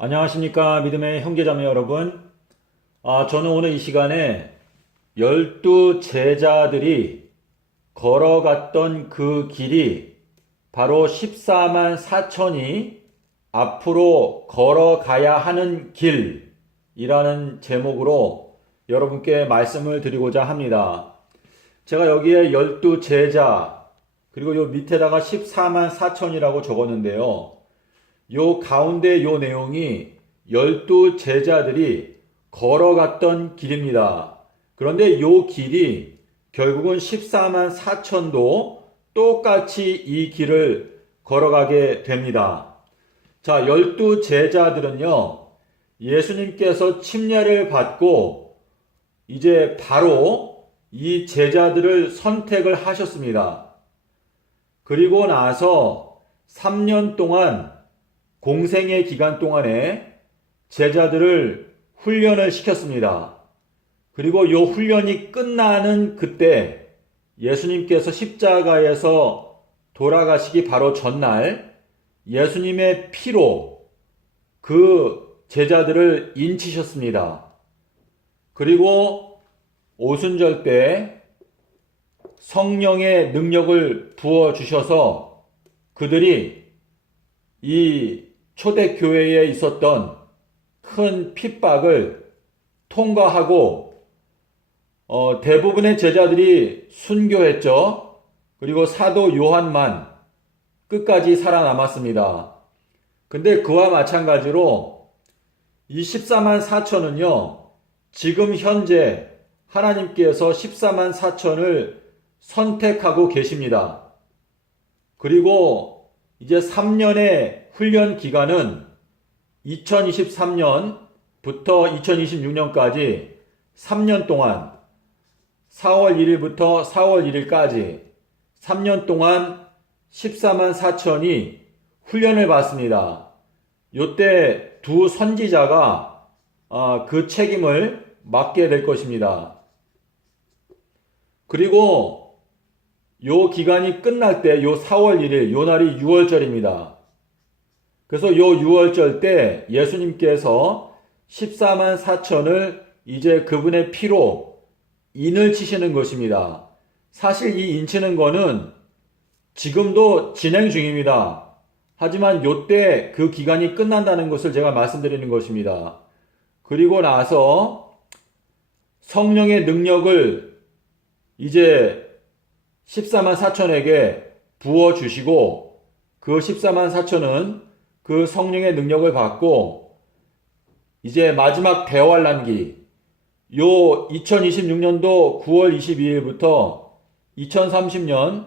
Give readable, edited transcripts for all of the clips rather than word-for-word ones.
안녕하십니까 믿음의 형제자매 여러분. 저는 오늘 이 시간에 12제자들이 걸어갔던 그 길이 바로 14만 4천이 앞으로 걸어가야 하는 길이라는 제목으로 여러분께 말씀을 드리고자 합니다. 제가 여기에 12제자 그리고 요 밑에다가 14만 4천이라고 적었는데요. 요 가운데 요 내용이 12제자들이 걸어갔던 길입니다. 그런데 요 길이 결국은 14만 4천도 똑같이 이 길을 걸어가게 됩니다. 자, 12제자들은요, 예수님께서 침례를 받고 이제 바로 이 제자들을 선택을 하셨습니다. 그리고 나서 3년 동안 공생의 기간 동안에 제자들을 훈련을 시켰습니다. 그리고 요 훈련이 끝나는 그때 예수님께서 십자가에서 돌아가시기 바로 전날 예수님의 피로 그 제자들을 인치셨습니다. 그리고 오순절 때 성령의 능력을 부어주셔서 그들이 이 초대교회에 있었던 큰 핍박을 통과하고 대부분의 제자들이 순교했죠. 그리고 사도 요한만 끝까지 살아남았습니다. 근데 그와 마찬가지로 이 14만 4천은요. 지금 현재 하나님께서 14만 4천을 선택하고 계십니다. 그리고 이제 3년의 훈련 기간은 2023년부터 2026년까지 3년 동안 4월 1일부터 4월 1일까지 3년 동안 14만 4천이 훈련을 받습니다. 요때 두 선지자가 그 책임을 맡게 될 것입니다. 그리고 요 기간이 끝날 때 요 4월 1일 요 날이 6월절입니다. 그래서 요 6월절 때 예수님께서 14만 4천을 이제 그분의 피로 인을 치시는 것입니다. 사실 이 인치는 거는 지금도 진행 중입니다. 하지만 요때 그 기간이 끝난다는 것을 제가 말씀드리는 것입니다. 그리고 나서 성령의 능력을 이제 14만 4천에게 부어주시고 그 14만 4천은 그 성령의 능력을 받고 이제 마지막 대환란기 요 2026년도 9월 22일부터 2030년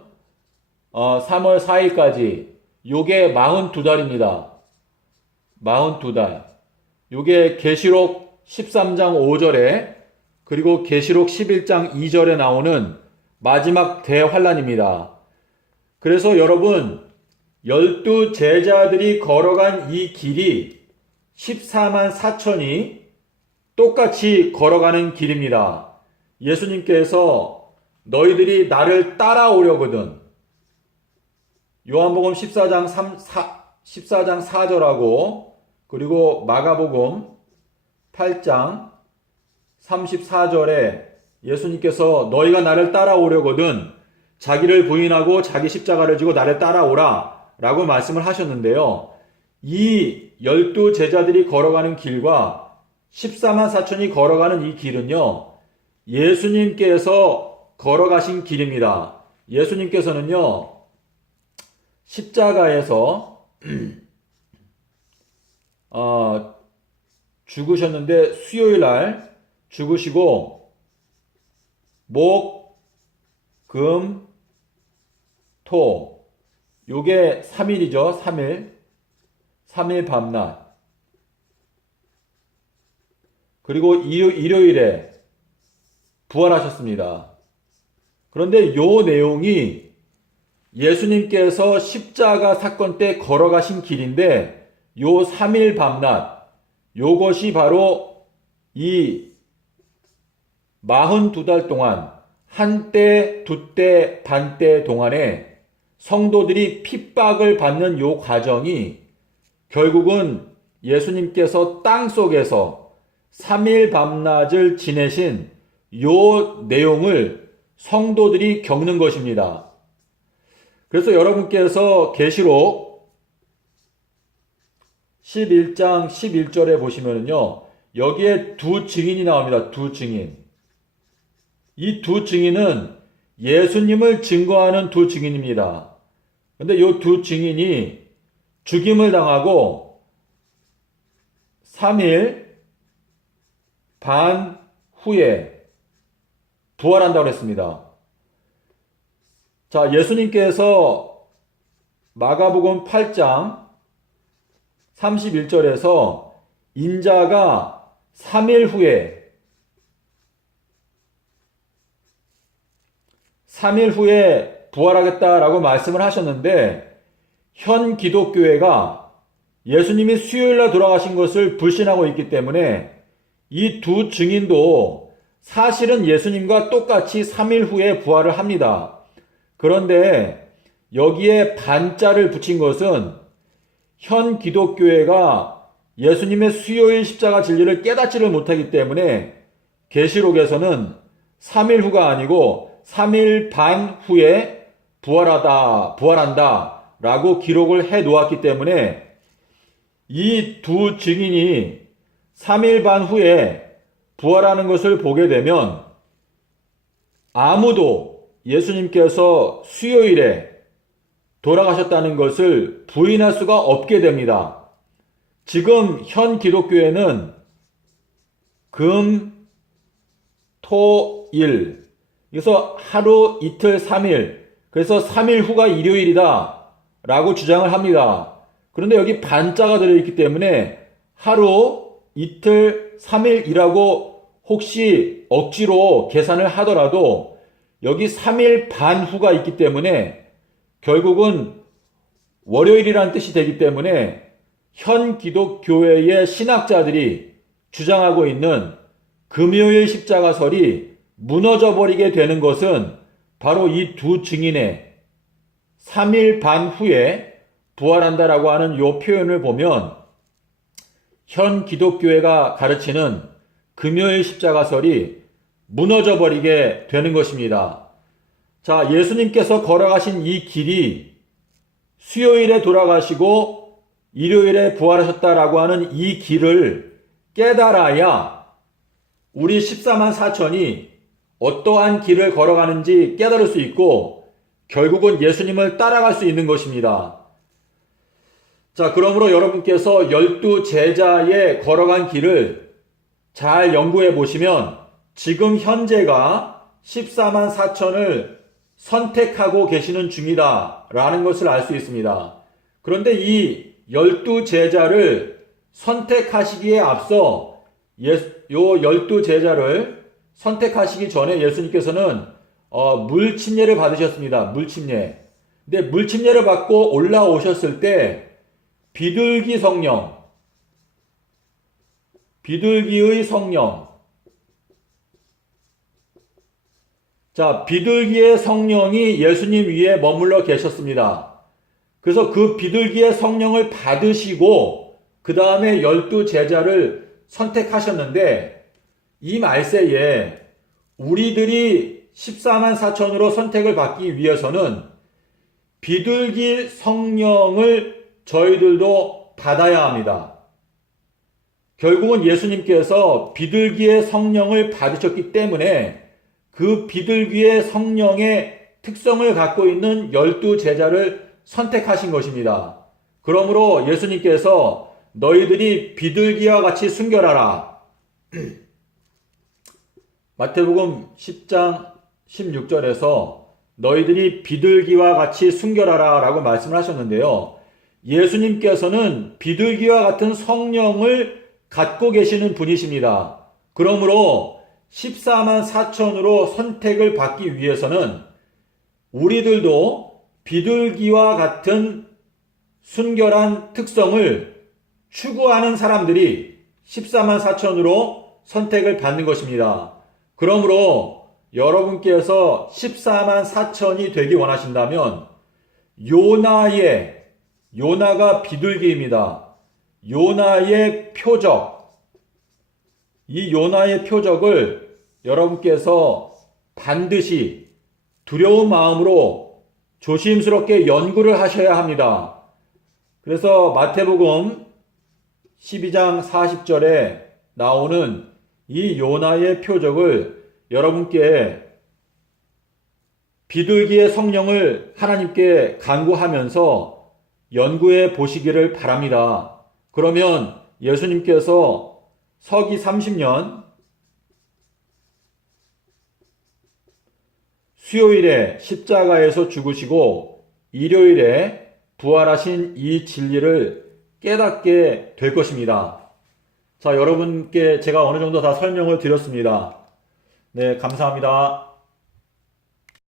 3월 4일까지 요게 42달입니다. 42달. 요게 계시록 13장 5절에 그리고 계시록 11장 2절에 나오는 마지막 대환란입니다. 그래서 여러분 12제자들이 걸어간 이 길이 14만 4천이 똑같이 걸어가는 길입니다. 예수님께서 너희들이 나를 따라오려거든. 요한복음 14장 4절하고 그리고 마가복음 8장 34절에 예수님께서 너희가 나를 따라오려거든 자기를 부인하고 자기 십자가를 지고 나를 따라오라 라고 말씀을 하셨는데요. 이 12제자들이 걸어가는 길과 14만 4천이 걸어가는 이 길은요. 예수님께서 걸어가신 길입니다. 예수님께서는요. 십자가에서 죽으셨는데 수요일날 죽으시고 목, 금, 토 요게 3일이죠. 3일 밤낮. 그리고 일요일에 부활하셨습니다. 그런데 요 내용이 예수님께서 십자가 사건 때 걸어가신 길인데 요 3일 밤낮 요것이 바로 이 42달 동안 한때, 두때, 반때 동안에 성도들이 핍박을 받는 요 과정이 결국은 예수님께서 땅 속에서 3일 밤낮을 지내신 요 내용을 성도들이 겪는 것입니다. 그래서 여러분께서 계시록 11장 11절에 보시면요, 여기에 두 증인이 나옵니다. 두 증인. 이 두 증인은 예수님을 증거하는 두 증인입니다. 근데 이 두 증인이 죽임을 당하고 3일 반 후에 부활한다고 했습니다. 자, 예수님께서 마가복음 8장 31절에서 인자가 3일 후에 부활하겠다라고 말씀을 하셨는데, 현 기독교회가 예수님이 수요일날 돌아가신 것을 불신하고 있기 때문에 이 두 증인도 사실은 예수님과 똑같이 3일 후에 부활을 합니다. 그런데 여기에 반자를 붙인 것은 현 기독교회가 예수님의 수요일 십자가 진리를 깨닫지를 못하기 때문에 계시록에서는 3일 후가 아니고 3일 반 후에 부활한다 라고 기록을 해 놓았기 때문에 이 두 증인이 3일 반 후에 부활하는 것을 보게 되면 아무도 예수님께서 수요일에 돌아가셨다는 것을 부인할 수가 없게 됩니다. 지금 현 기독교회는 금, 토, 일, 그래서 하루, 이틀, 3일, 그래서 3일 후가 일요일이다 라고 주장을 합니다. 그런데 여기 반자가 들어있기 때문에 하루, 이틀, 3일이라고 혹시 억지로 계산을 하더라도 여기 3일 반 후가 있기 때문에 결국은 월요일이라는 뜻이 되기 때문에 현 기독교회의 신학자들이 주장하고 있는 금요일 십자가설이 무너져 버리게 되는 것은 바로 이 두 증인의 3일 반 후에 부활한다라고 하는 이 표현을 보면 현 기독교회가 가르치는 금요일 십자가설이 무너져 버리게 되는 것입니다. 자, 예수님께서 걸어가신 이 길이 수요일에 돌아가시고 일요일에 부활하셨다라고 하는 이 길을 깨달아야 우리 14만 4천이 어떠한 길을 걸어가는지 깨달을 수 있고 결국은 예수님을 따라갈 수 있는 것입니다. 자, 그러므로 여러분께서 12 제자의 걸어간 길을 잘 연구해 보시면 지금 현재가 14만 4천을 선택하고 계시는 중이다 라는 것을 알 수 있습니다. 그런데 이 12 제자를 선택하시기에 앞서 요 12 제자를 선택하시기 전에 예수님께서는 물침례를 받으셨습니다. 물침례. 근데 물침례를 받고 올라오셨을 때 비둘기의 성령. 자, 비둘기의 성령이 예수님 위에 머물러 계셨습니다. 그래서 그 비둘기의 성령을 받으시고 그 다음에 12 제자를 선택하셨는데 이 말세에 우리들이 14만 4천으로 선택을 받기 위해서는 비둘기 성령을 저희들도 받아야 합니다. 결국은 예수님께서 비둘기의 성령을 받으셨기 때문에 그 비둘기의 성령의 특성을 갖고 있는 12 제자를 선택하신 것입니다. 그러므로 예수님께서 너희들이 비둘기와 같이 순결하라. 마태복음 10장 16절에서 너희들이 비둘기와 같이 순결하라 라고 말씀을 하셨는데요. 예수님께서는 비둘기와 같은 성령을 갖고 계시는 분이십니다. 그러므로 14만 4천으로 선택을 받기 위해서는 우리들도 비둘기와 같은 순결한 특성을 추구하는 사람들이 14만 4천으로 선택을 받는 것입니다. 그러므로 여러분께서 14만 4천이 되기 원하신다면 요나가 비둘기입니다. 요나의 표적, 이 요나의 표적을 여러분께서 반드시 두려운 마음으로 조심스럽게 연구를 하셔야 합니다. 그래서 마태복음 12장 40절에 나오는 이 요나의 표적을 여러분께 비둘기의 성령을 하나님께 간구하면서 연구해 보시기를 바랍니다. 그러면 예수님께서 서기 30년 수요일에 십자가에서 죽으시고 일요일에 부활하신 이 진리를 깨닫게 될 것입니다. 자, 여러분께 제가 어느 정도 다 설명을 드렸습니다. 네, 감사합니다.